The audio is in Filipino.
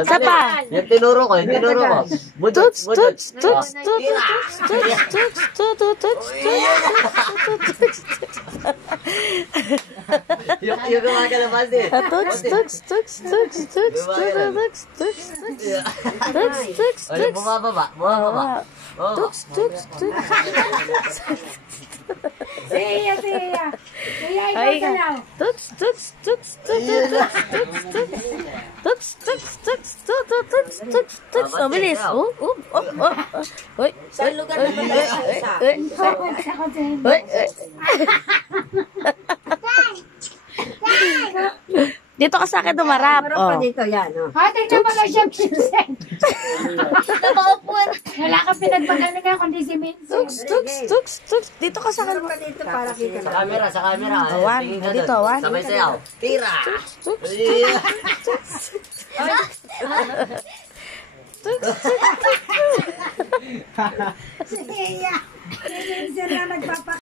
Isa pa. Yung tinuro ko. Tuts, tuts, tuts, tuts, tuts, tuts, tuts, tuts, Yung gumagalabas eh. tuts, tuts, tuts, tuts, tuts, tuts, tuts, tuts, tuts, Bumababa. tuts, tuts, tuts. Siya. Siya, ikaw ka lang. Tuts, tuts, tuts, tuts, tuts, tuts, tuts. Tuts, tuts, tuts, tuts, tuts, tuts, tuts. Oh, bilis. Uy. Saan lugar na ba tayo isa? Uy. Dito ka sa akin dumarap. Marap pa dito, yan. Tingnan mo na siya, Vincent. Napaupuan. Wala kang pinagpagalingan kundi si Vincent. Tuks. Dito ka sa akin. Marap pa dito para kita. Sa camera. One. Tingin ka Dito, doon. one. Sabay sayaw. Tira! Tuks. Siya. Si Vincent na nagpapa